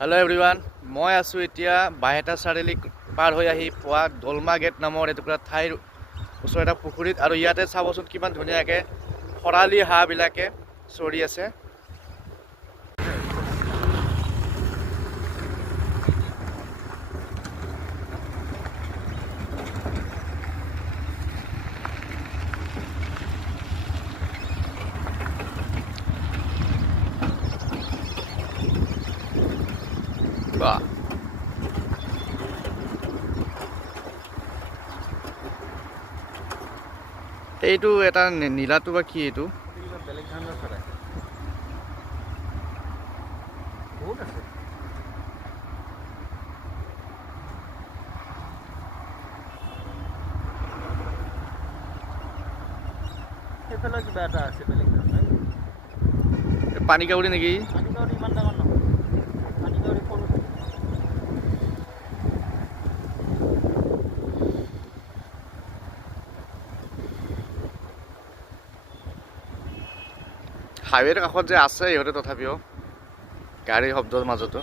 Hello' everyone, মই আছোঁ এতিয়া বাইহাটা চাৰিআলি পাৰ হৈ আহি পোৱা দলমা গেট নামৰ এটুকুৰা ঠাইৰ ওচৰৰ এটা পুখুৰীত। আৰু ইয়াতে চাবচোন কিমান ধুনীয়াকৈ খৰালি হাঁহবিলাকে চৰি আছে। বাহ, এইটো এটা নীলাটো বা কি এইটো? বেলেগ ধৰণৰ চৰাই বহুত আছে। সেইফালে কিবা এটা আছে বেলেগ ধৰণৰ। পানী কাউৰী নেকি? পানী কাউৰী ইমান ডাঙৰ নহয়, পানী কাউৰী সৰু থাকে। হাইৱেৰ কাষত যে আছে ইহঁতে, তথাপিও গাড়ীৰ শব্দৰ মাজতো